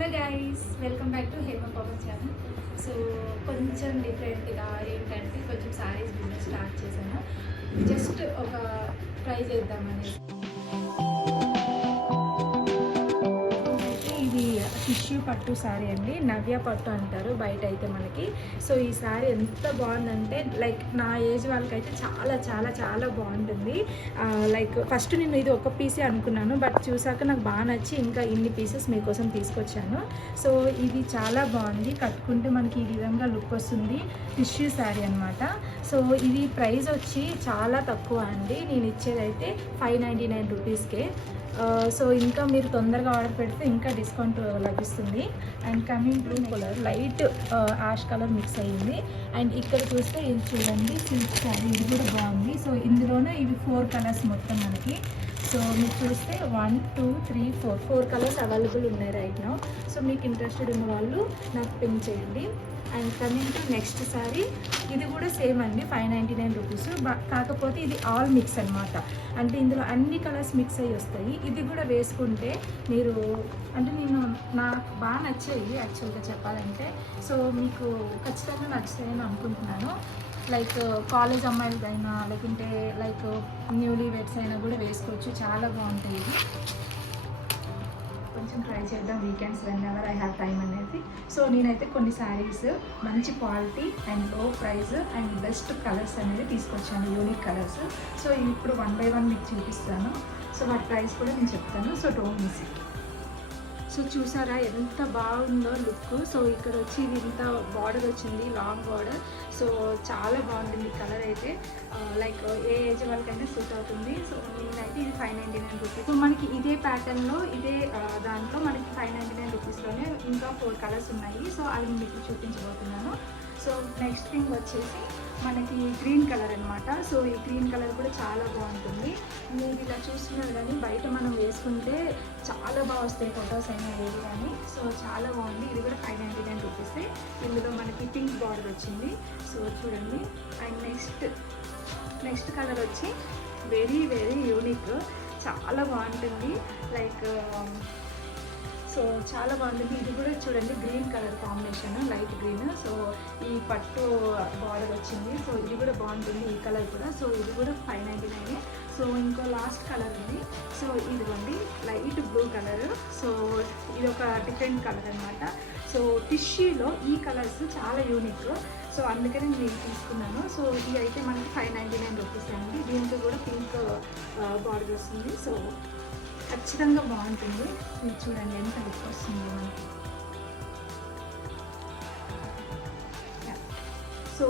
Hello guys welcome back to Hema Pavan channel so కొంచెం డిఫరెంట్గా ఏంటంటే కొంచెం సారీస్ బిజినెస్ స్టార్ట్ చేశాను. జస్ట్ ఒక ట్రై చేద్దామని టిష్యూ పట్టు శారీ అండి. నవ్య పట్టు అంటారు బయట అయితే మనకి. సో ఈ శారీ ఎంత బాగుందంటే లైక్ నా ఏజ్ వాళ్ళకైతే చాలా చాలా చాలా బాగుంటుంది. లైక్ ఫస్ట్ నేను ఇది ఒక పీసే అనుకున్నాను బట్ చూసాక నాకు బాగా నచ్చి ఇంకా ఇన్ని పీసెస్ మీకోసం తీసుకొచ్చాను. సో ఇది చాలా బాగుంది. కట్టుకుంటే మనకి ఈ విధంగా లుక్ వస్తుంది. టిష్యూ శారీ అనమాట సో ఇది ప్రైస్ వచ్చి చాలా తక్కువ అండి. నేను ఇచ్చేదైతే ఫైవ్ నైంటీ నైన్ రూపీస్కే. సో ఇంకా మీరు తొందరగా ఆర్డర్ పెడితే ఇంకా డిస్కౌంట్ లభిస్తుంది. And coming blue colour light ash colour mix అయ్యింది అండ్ ఇక్కడ చూస్తే ఇది చూడండి సిల్క్ శారీ ఇది కూడా బాగుంది. సో ఇందులోనే ఇవి ఫోర్ కలర్స్ మొత్తం మనకి. సో మీరు చూస్తే one two three four four colours available ఉన్నాయి రైట్ నో సో మీకు ఇంట్రెస్టెడ్ ఉన్న వాళ్ళు నాకు పిన్ చేయండి. And coming to next sari ఇది కూడా సేమ్ అండి ఫైవ్ నైంటీ నైన్ రూపీస్ కాకపోతే ఇది ఆల్ మిక్స్ అనమాట అంటే ఇందులో అన్ని కలర్స్ మిక్స్ అయ్యి వస్తాయి. ఇది కూడా వేసుకుంటే మీరు అంటే నేను నాకు బాగా నచ్చాయి యాక్చువల్గా చెప్పాలంటే. సో మీకు ఖచ్చితంగా నచ్చుతాయని అనుకుంటున్నాను. లైక్ కాలేజ్ అమ్మాయిలకైనా లేకుంటే లైక్ న్యూలీ వెట్స్ అయినా కూడా వేసుకోవచ్చు. చాలా బాగుంటాయి ఇది కొంచెం ట్రై చేద్దాం weekends whenever I have time అనేది. సో నేనైతే కొన్ని శారీస్ మంచి క్వాలిటీ అండ్లో ప్రైస్ అండ్ బెస్ట్ కలర్స్ అనేది తీసుకొచ్చాను యూనిక్ కలర్స్ సో ఇప్పుడు వన్ బై వన్ మీకు చూపిస్తాను. సో వాటి ప్రైస్ కూడా నేను చెప్తాను. So don't miss it so చూసారా ఎంత బాగుందో లుక్. సో ఇక్కడ వచ్చి ఇది ఇంత బార్డర్ వచ్చింది లాంగ్ బార్డర్ సో చాలా బాగుంటుంది కలర్ అయితే. లైక్ ఏ ఏజ్ వాళ్ళకైనా సూట్ అవుతుంది. సో నేనైతే ఇది five ninety nine rupees so మనకి ఇదే ప్యాటర్న్లో ఇదే దాంట్లో మనకి ఫైవ్ నైంటీ నైన్ రూపీస్లోనే ఇంకా ఫోర్ కలర్స్ ఉన్నాయి. సో అవి మీకు చూపించబోతున్నాను. సో నెక్స్ట్ థింగ్ వచ్చేసి మనకి గ్రీన్ కలర్ అనమాట సో ఈ గ్రీన్ కలర్ కూడా చాలా బాగుంటుంది. చూస్తున్నారు కానీ బయట మనం వేసుకుంటే చాలా బాగా వస్తాయి ఫొటోస్ అయినా ఏది కానీ. సో చాలా బాగుంది. ఇది కూడా ఫైవ్ నైంటీ నైన్ రూపీస్ ఇందులో మనకి పింక్ బార్డర్ వచ్చింది. సో చూడండి. అండ్ నెక్స్ట్ నెక్స్ట్ కలర్ వచ్చి వెరీ వెరీ యూనిక్ చాలా బాగుంటుంది. లైక్ సో um, చాలా బాగుంటుంది. ఇది కూడా చూడండి. Green colour combination light green so ఈ పట్టు బార్డర్ వచ్చింది. సో ఇది కూడా బాగుంటుంది. ఈ కలర్ కూడా. సో ఇది కూడా ఫైవ్ నైంటీ నైన్ సో ఇంకో లాస్ట్ కలర్ ఉంది. సో ఇదిగోండి లైట్ బ్లూ కలర్ సో ఇది ఒక డిఫరెంట్ కలర్ అనమాట సో టిష్యూలో ఈ కలర్స్ చాలా యూనిక్ సో అందుకని నేను తీసుకున్నాను. సో ఇది అయితే మనకి ఫైవ్ నైంటీ నైన్ రూపీస్ అండి. దీంతో కూడా పింక్ బార్డర్ వస్తుంది. సో ఖచ్చితంగా బాగుంటుంది. మీరు చూడండి ఎంత లుక్ వస్తుంది మనకి. సో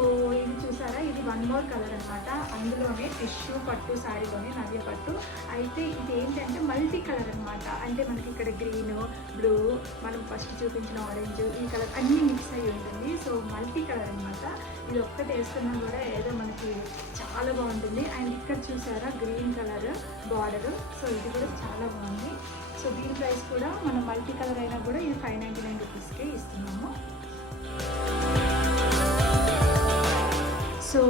చూసారా? ఇది వన్ మోర్ కలర్ అనమాట అందులోనే టిష్యూ పట్టు శారీలోనే నవ్య పట్టు. అయితే ఇది ఏంటంటే మల్టీ కలర్ అనమాట అంటే మనకి ఇక్కడ గ్రీన్ బ్లూ మనం ఫస్ట్ చూపించిన ఆరెంజ్ ఈ కలర్ అన్నీ మిక్స్ అయ్యి ఉంటుంది. సో మల్టీ కలర్ అనమాట ఇది ఒక్కటి వేస్తున్నా కూడా ఏదో మనకి చాలా బాగుంటుంది. అండ్ ఇక్కడ చూసారా? గ్రీన్ కలర్ బార్డర్ సో ఇది కూడా చాలా బాగుంది. సో దీని ప్రైస్ కూడా మనం మల్టీ కలర్ అయినా కూడా ఇది ఫైవ్ నైంటీ నైన్ రూపీస్కే ఇస్తున్నాము. సో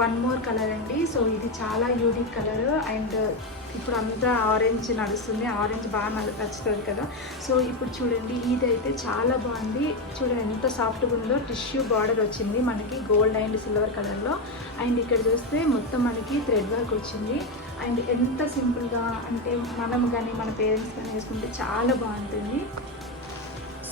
వన్ మోర్ కలర్ అండి. సో ఇది చాలా యూనిక్ కలర్ అండ్ ఇప్పుడు అంతా ఆరెంజ్ నడుస్తుంది. ఆరెంజ్ బాగా నచ్చుతుంది కదా. సో ఇప్పుడు చూడండి ఇది అయితే చాలా బాగుంది. చూడండి ఎంత సాఫ్ట్గా ఉందో. టిష్యూ బార్డర్ వచ్చింది మనకి గోల్డ్ అండ్ సిల్వర్ కలర్లో అండ్ ఇక్కడ చూస్తే మొత్తం మనకి థ్రెడ్ వర్క్ వచ్చింది. అండ్ ఎంత సింపుల్గా అంటే మనం కానీ మన పేరెంట్స్ కానీ వేసుకుంటే చాలా బాగుంటుంది.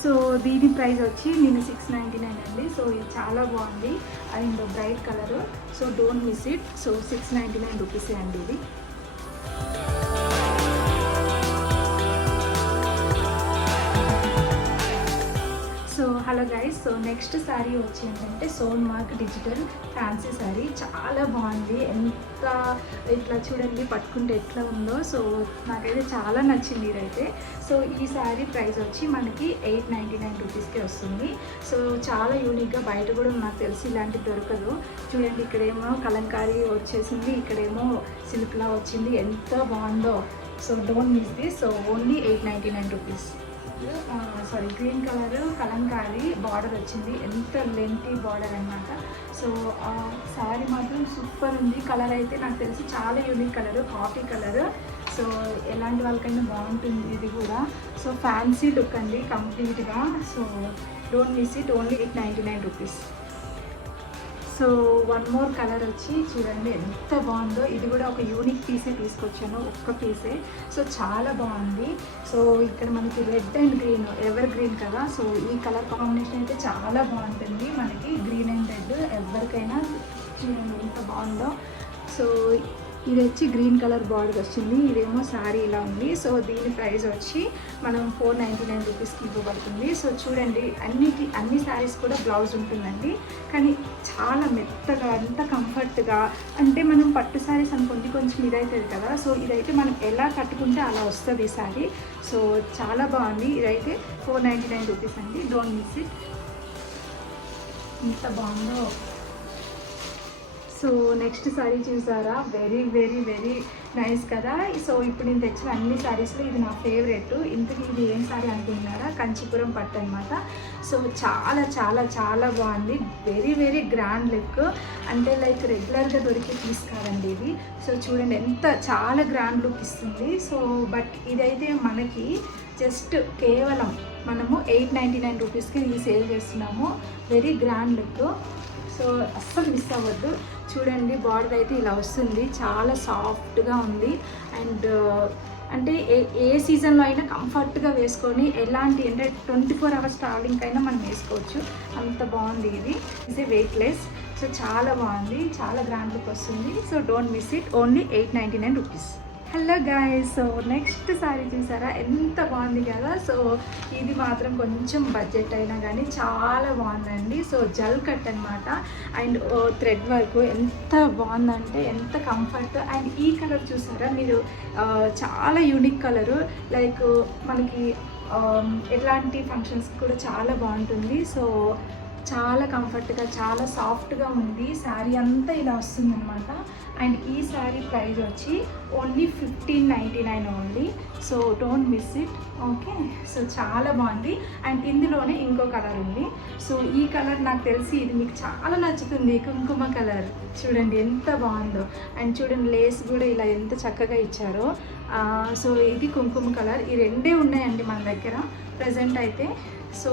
సో దీని ప్రైస్ వచ్చి నేను సిక్స్ నైంటీ నైన్ అండి. సో ఇది చాలా బాగుంది. And bright colour so don't miss it so six ninety nine రూపీసే అండి ఇది. Hello guys so next sari వచ్చి ఏంటంటే Son Mark digital fancy sari చాలా బాగుంది. ఎంత ఇట్లా చూడండి పట్టుకుంటే ఎట్లా ఉందో. సో నాకైతే చాలా నచ్చింది ఇదైతే. సో ఈ శారీ ప్రైస్ వచ్చి మనకి ఎయిట్ నైంటీ నైన్ రూపీస్కి వస్తుంది. సో చాలా యూనిక్గా బయట కూడా నాకు తెలిసి ఇలాంటివి దొరకదు. చూడండి ఇక్కడేమో కలంకారీ వచ్చేసింది. ఇక్కడేమో సిల్క్లా వచ్చింది. ఎంత బాగుందో. So don't miss this so only eight ninety nine rupees sari green colour Kalamkari border వచ్చింది. ఎంత లెంతీ బార్డర్ అనమాట సో ఆ శారీ మాత్రం సూపర్ ఉంది. కలర్ అయితే నాకు తెలిసి చాలా unique colour coffee colour so ఎలాంటి వాళ్ళకైనా బాగుంటుంది ఇది కూడా. సో ఫ్యాన్సీ లుక్ అండి కంప్లీట్గా so don't miss it only eight ninety nine rupees so one more colour వచ్చి చూడండి ఎంత బాగుందో. ఇది కూడా ఒక యూనిక్ పీసే తీసుకొచ్చాను ఒక్క పీసే సో చాలా బాగుంది. సో ఇక్కడ మనకి red and green evergreen కదా. సో ఈ కలర్ కాంబినేషన్ అయితే చాలా బాగుంటుంది మనకి. గ్రీన్ అండ్ రెడ్ ఎవరికైనా చూడండి ఎంత బాగుందో. సో ఇది వచ్చి గ్రీన్ కలర్ బార్డర్ వచ్చింది. ఇదేమో శారీ ఇలా ఉంది. సో దీని ప్రైస్ వచ్చి మనం ఫోర్ నైంటీ నైన్ రూపీస్కి ఇవ్వబడుతుంది. సో చూడండి అన్నిటి అన్ని శారీస్ కూడా బ్లౌజ్ ఉంటుందండి. కానీ చాలా మెత్తగా అంత కంఫర్ట్గా అంటే మనం పట్టు శారీస్ అని కొంచెం ఇదవుతుంది కదా. సో ఇదైతే మనం ఎలా కట్టుకుంటే అలా వస్తుంది ఈ శారీ. సో చాలా బాగుంది. ఇదైతే ఫోర్ నైంటీ నైన్ రూపీస్ అండి. డోంట్ మిస్ ఇట్ ఎంత బాగుందో. సో నెక్స్ట్ సారీ చూసారా? వెరీ వెరీ వెరీ నైస్ కదా. సో ఇప్పుడు నేను తెచ్చిన అన్ని సారీస్లో ఇది నా ఫేవరెట్ ఇంతకీ ఇది ఏం సారీ అనుకుంటున్నారా? కంచిపురం పట్టు అనమాట సో చాలా చాలా చాలా బాగుంది. వెరీ వెరీ గ్రాండ్ లుక్ అంటే లైక్ రెగ్యులర్గా దొరికే పీస్ కాదండి ఇది. సో చూడండి ఎంత చాలా గ్రాండ్ లుక్ ఇస్తుంది. సో బట్ ఇదైతే మనకి జస్ట్ కేవలం మనము ఎయిట్ నైంటీ నైన్ రూపీస్కి ఇది సేల్ చేస్తున్నాము. వెరీ గ్రాండ్ లుక్ సో అస్సలు మిస్ అవ్వద్దు. చూడండి బార్డర్ అయితే ఇలా వస్తుంది. చాలా సాఫ్ట్గా ఉంది. అండ్ అంటే ఏ ఏ సీజన్లో అయినా కంఫర్ట్గా వేసుకొని ఎలాంటి అంటే ట్వంటీ ఫోర్ అవర్స్ ట్రావెలింగ్ అయినా మనం వేసుకోవచ్చు. అంత బాగుంది ఇది. ఇది వెయిట్లెస్ సో చాలా బాగుంది. చాలా గ్రాండ్ లుక్ వస్తుంది. So don't miss it only eight ninety nine rupees hello guys so next sari చూసారా? ఎంత బాగుంది కదా? సో ఇది మాత్రం కొంచెం బడ్జెట్ అయినా కానీ చాలా బాగుందండి. సో జల్ కట్ అనమాట అండ్ థ్రెడ్ వర్క్ ఎంత బాగుందంటే ఎంత కంఫర్ట్ అండ్ ఈ కలర్ చూసారా? మీరు uh, చాలా యూనిక్ కలరు లైక్ మనకి ఎలాంటి ఎట్లాంటి ఫంక్షన్స్ కూడా చాలా బాగుంటుంది. సో చాలా కంఫర్ట్గా చాలా సాఫ్ట్గా ఉంది. శారీ అంతా ఇలా వస్తుంది అనమాట అండ్ ఈ శారీ ప్రైస్ వచ్చి only fifteen ninety nine only so don't miss it okay so చాలా బాగుంది. అండ్ ఇందులోనే ఇంకో కలర్ ఉంది. సో ఈ కలర్ నాకు తెలిసి ఇది మీకు చాలా నచ్చుతుంది. కుంకుమ కలర్ చూడండి ఎంత బాగుందో. అండ్ చూడండి లేస్ కూడా ఇలా ఎంత చక్కగా ఇచ్చారో. సో ఇది కుంకుమ కలర్ ఈ రెండే ఉన్నాయండి మన దగ్గర. ప్రజెంట్ అయితే. సో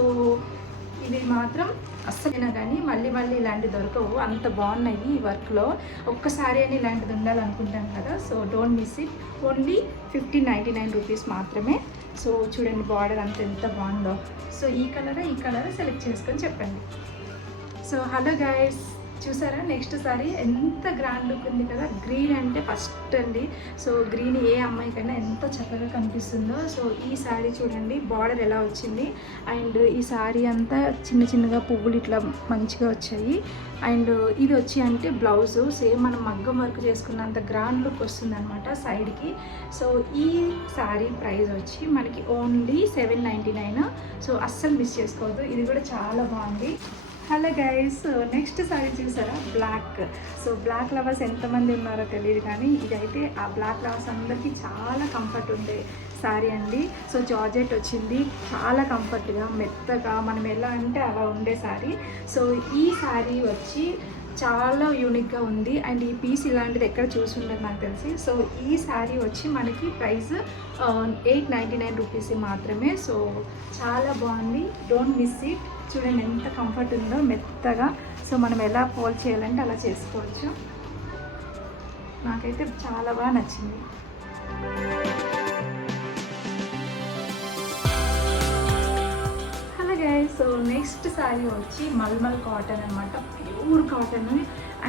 ఇవి మాత్రం అస్సలైనా కానీ మళ్ళీ మళ్ళీ ఇలాంటి దొరకవు. అంత బాగున్నాయి ఈ వర్క్లో. ఒక్కసారి అని ఇలాంటిది ఉండాలనుకుంటాం కదా. So don't miss it only fifteen ninety nine rupees మాత్రమే. సో చూడండి బార్డర్ అంత ఎంత బాగుందో. సో ఈ కలర్ ఈ కలర్ సెలెక్ట్ చేసుకొని చెప్పండి. సో హలో గైస్ చూసారా? నెక్స్ట్ సారీ ఎంత గ్రాండ్ లుక్ ఉంది కదా? గ్రీన్ అంటే ఫస్ట్ అండి. సో గ్రీన్ ఏ అమ్మాయికైనా ఎంత చక్కగా కనిపిస్తుందో. సో ఈ శారీ చూడండి బార్డర్ ఎలా వచ్చింది? అండ్ ఈ శారీ అంతా చిన్న చిన్నగా పువ్వులు ఇట్లా మంచిగా వచ్చాయి. అండ్ ఇది వచ్చి అంటే బ్లౌజ్ సేమ్ మనం మగ్గం వర్క్ చేసుకున్నంత గ్రాండ్ లుక్ వస్తుందన్నమాట సైడ్కి సో ఈ శారీ ప్రైస్ వచ్చి మనకి only seven ninety nine so అస్సలు మిస్ చేసుకోవద్దు. ఇది కూడా చాలా బాగుంది. హలో గైస్ నెక్స్ట్ సారీ చూసారా? బ్లాక్ సో బ్లాక్ లవర్స్ ఎంతమంది ఉన్నారో తెలియదు కానీ ఇదైతే ఆ బ్లాక్ లవర్స్ అందరికీ చాలా కంఫర్ట్ ఉండే సారీ అండి. సో జార్జెట్ వచ్చింది చాలా కంఫర్ట్గా మెత్తగా మనం ఎలా అంటే అలా ఉండే సారీ సో ఈ సారీ వచ్చి చాలా యూనిక్గా ఉంది. అండ్ ఈ పీస్ ఇలాంటిది ఎక్కడ చూసుండదు నాకు తెలిసి. సో ఈ శారీ వచ్చి మనకి price eight ninety nine rupees మాత్రమే. సో చాలా బాగుంది. డోంట్ మిస్ ఇట్ చూడండి ఎంత కంఫర్ట్ ఉందో మెత్తగా. సో మనం ఎలా పోల్ చేయాలంటే అలా చేసుకోవచ్చు. నాకైతే చాలా బాగా నచ్చింది. అలాగే సో నెక్స్ట్ శారీ వచ్చి మల్మల్ కాటన్ అనమాట ప్యూర్ కాటన్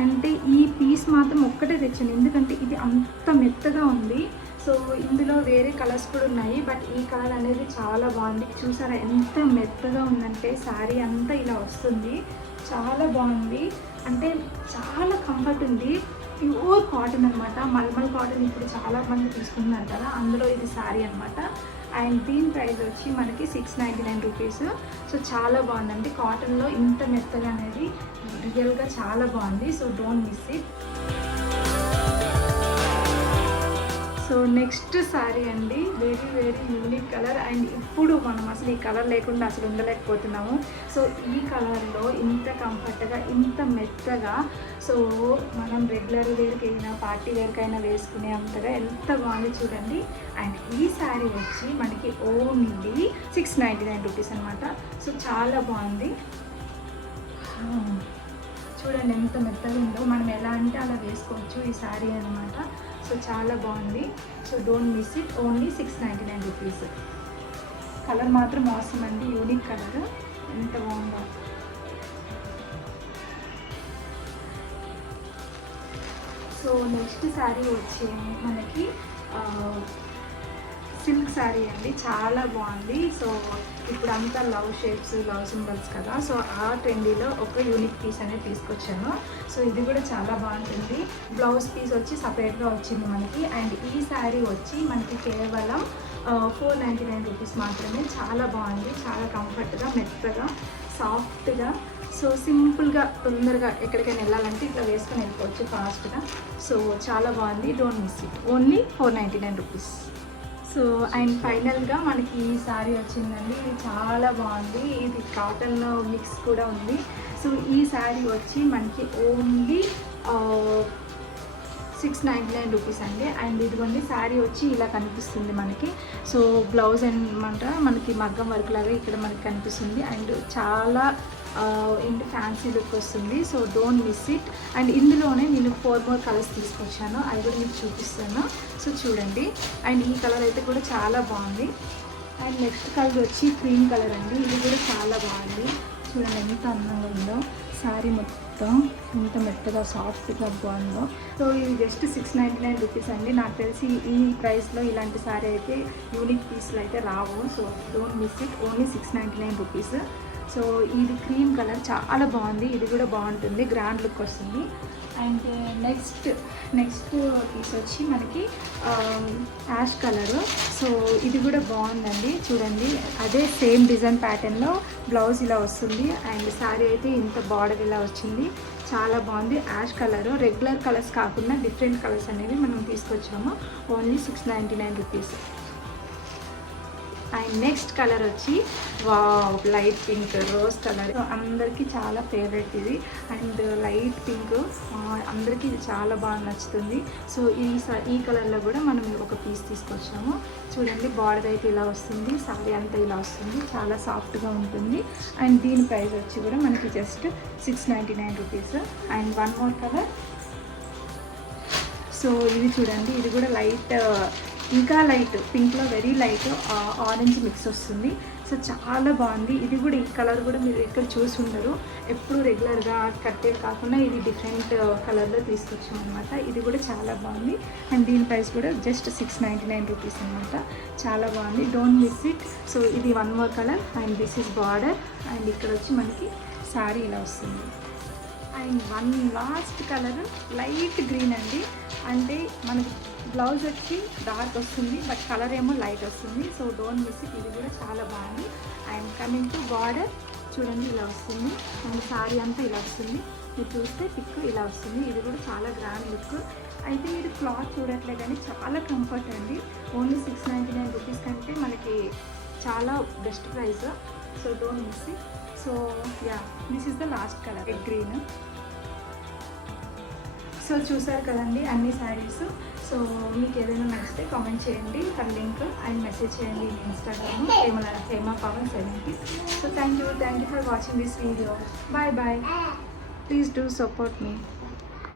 అంటే ఈ పీస్ మాత్రం ఒక్కటే తెచ్చాను. ఎందుకంటే ఇది అంత మెత్తగా ఉంది. సో ఇందులో వేరే కలర్స్ కూడా ఉన్నాయి బట్ ఈ కలర్ అనేది చాలా బాగుంది. చూసారా ఎంత మెత్తగా ఉందంటే శారీ అంతా ఇలా వస్తుంది. చాలా బాగుంది. అంటే చాలా కంఫర్ట్ ఉంది. ప్యూర్ కాటన్ అనమాట మల్మల్ కాటన్ ఇప్పుడు చాలా మంది తీసుకుంటున్నారు కదా అందులో ఇది శారీ అనమాట అండ్ దీని ప్రైస్ వచ్చి మనకి six ninety nine rupees so చాలా బాగుందండి. కాటన్లో ఇంత మెత్తగా అనేది రియల్గా చాలా బాగుంది. So don't miss it so next sari అండి. Very very unique colour and ఇప్పుడు మనం అసలు ఈ కలర్ లేకుండా అసలు ఉండలేకపోతున్నాము. సో ఈ కలర్లో ఇంత కంఫర్ట్గా ఇంత మెత్తగా సో మనం రెగ్యులర్ వేర్కైనా పార్టీ వేర్కైనా వేసుకునే అంతగా ఎంత బాగుంది చూడండి. అండ్ ఈ శారీ వచ్చి మనకి only six ninety nine rupees అనమాట సో చాలా బాగుంది. Hmm. చూడండి ఎంత మెత్తగా ఉందో. మనం ఎలా అంటే అలా వేసుకోవచ్చు ఈ శారీ అనమాట సో చాలా బాగుంది. So don't miss it. Only six ninety nine rupees. Colour మాత్రం అవసరం అండి. Unique colour. ఎంత బాగుందో. సో నెక్స్ట్ శారీ వచ్చే మనకి సిల్క్ శారీ అండి. చాలా బాగుంది. సో ఇప్పుడు అంతా లవ్ షేప్స్ లవ్ సింబల్స్ కదా. సో ఆ ట్రెండీలో ఒక యూనిక్ పీస్ అనేది తీసుకొచ్చాను. సో ఇది కూడా చాలా బాగుంటుంది. బ్లౌజ్ పీస్ వచ్చి సపరేట్గా వచ్చింది మనకి. అండ్ ఈ శారీ వచ్చి మనకి కేవలం ఫోర్ నైంటీ నైన్ రూపీస్ మాత్రమే. చాలా బాగుంది. చాలా కంఫర్ట్గా మెత్తగా సాఫ్ట్గా సో సింపుల్గా తొందరగా ఎక్కడికైనా వెళ్ళాలంటే ఇట్లా వేసుకొని వెళ్ళిపోవచ్చు ఫాస్ట్గా సో చాలా బాగుంది. Don't miss it only four ninety nine rupees so and ఫైనల్గా మనకి ఈ సారీ వచ్చిందండి. ఇది చాలా బాగుంది. ఇది కాటన్ మిక్స్ కూడా ఉంది. సో ఈ శారీ వచ్చి మనకి only six ninety nine rupees అండి. అండ్ ఇదిగోండి శారీ వచ్చి ఇలా కనిపిస్తుంది మనకి. సో బ్లౌజ్ అనమాట మనకి మగ్గం వర్క్ లాగా ఇక్కడ మనకి కనిపిస్తుంది. అండ్ చాలా ఇంటి ఫ్యాన్సీ లుక్ వస్తుంది. So don't miss it. And ఇందులోనే నేను ఫోర్ మోర్ కలర్స్ తీసుకొచ్చాను. అవి కూడా మీకు చూపిస్తాను. సో చూడండి. అండ్ ఈ కలర్ అయితే కూడా చాలా బాగుంది. అండ్ నెక్స్ట్ కలర్ వచ్చి క్రీమ్ కలర్ అండి. ఇది కూడా చాలా బాగుంది. చూడండి ఎంత అందంగా ఉందో. శారీ మొత్తం ఎంత మెత్తగా సాఫ్ట్గా బాగుందో సో ఇది just six ninety nine rupees అండి. నాకు తెలిసి ఈ ప్రైస్లో ఇలాంటి సారీ అయితే యూనిక్ పీస్లు అయితే రావు. So don't miss it only six ninety nine rupees so ఇది క్రీమ్ కలర్ చాలా బాగుంది ఇది కూడా బాగుంటుంది గ్రాండ్ లుక్ వస్తుంది. అండ్ నెక్స్ట్ నెక్స్ట్ పీస్ వచ్చి మనకి యాష్ కలరు. సో ఇది కూడా బాగుందండి చూడండి. అదే సేమ్ డిజైన్ ప్యాటర్న్లో బ్లౌజ్ ఇలా వస్తుంది అండ్ శారీ అయితే ఇంత బార్డర్ ఇలా వచ్చింది. చాలా బాగుంది యాష్ కలరు. రెగ్యులర్ కలర్స్ కాకుండా డిఫరెంట్ కలర్స్ అనేవి మనం తీసుకొచ్చాము. Only six ninety nine rupees and next colour వచ్చి వా లైట్ పింక్ రోజ్ కలర్. అందరికీ చాలా ఫేవరెట్ ఇది. అండ్ లైట్ పింక్ అందరికీ ఇది చాలా బాగా నచ్చుతుంది. సో ఈ ఈ కలర్లో కూడా మనం ఒక పీస్ తీసుకొచ్చాము. చూడండి బార్డర్ అయితే ఇలా వస్తుంది సారీ అంతా ఇలా వస్తుంది చాలా సాఫ్ట్గా ఉంటుంది. అండ్ దీని ప్రైస్ వచ్చి కూడా మనకి just six ninety nine rupees. And one more colour. So ఇది చూడండి ఇది కూడా లైట్ ఇంకా లైట్ పింక్లో వెరీ లైట్ ఆరెంజ్ మిక్స్ వస్తుంది. సో చాలా బాగుంది. ఇది కూడా ఈ కలర్ కూడా మీరు ఇక్కడ చూసి ఉండరు ఎప్పుడు రెగ్యులర్గా కట్టేది కాకుండా ఇది డిఫరెంట్ కలర్లో తీసుకొచ్చాం అనమాట ఇది కూడా చాలా బాగుంది. అండ్ దీని ప్రైస్ కూడా just six ninety nine rupees అనమాట చాలా బాగుంది. Don't miss it. సో ఇది one more colour. And this is border. And ఇక్కడ వచ్చి మనకి శారీ ఇలా వస్తుంది. And one last colour light green అండి. అంటే మనకి బ్లౌజ్ వచ్చి డార్క్ వస్తుంది బట్ కలర్ ఏమో లైట్ వస్తుంది. So don't miss it. ఇది కూడా చాలా బాగుంది. అండ్ కమింగ్ టు బార్డర్ చూడండి ఇలా వస్తుంది. అండ్ సారీ అంతా ఇలా వస్తుంది. మీరు చూస్తే పిక్ ఇలా వస్తుంది. ఇది కూడా చాలా గ్రాండ్ లుక్ అయితే మీరు క్లాత్ చూడట్లే కానీ చాలా కంఫర్ట్ అండి. Only six ninety nine rupees కంటే మనకి చాలా best price so don't miss so yeah this is the last colour green so చూసారు కదండి అన్ని శారీస్ సో మీకు ఏదైనా నచ్చితే కామెంట్ చేయండి. తన లింక్ అండ్ మెసేజ్ చేయండి Instagram Hema Hema Pawan seventy. So thank you thank you for watching this video bye bye please do support me